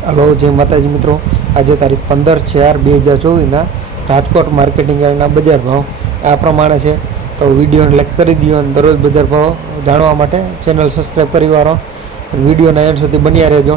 Hello, જય માતાજી મિત્રો. આજે તારીખ પંદર ચાર બે હજાર ચોવીસના રાજકોટ માર્કેટિંગ યાર્ડના બજાર ભાવ આ પ્રમાણે છે. તો વિડીયોને લાઈક કરી દો અને દરરોજ બજાર ભાવ જાણવા માટે ચેનલ સબસ્ક્રાઈબ કરી વાળો વિડીયોના એન્ડ સુધી બન્યા રહેજો.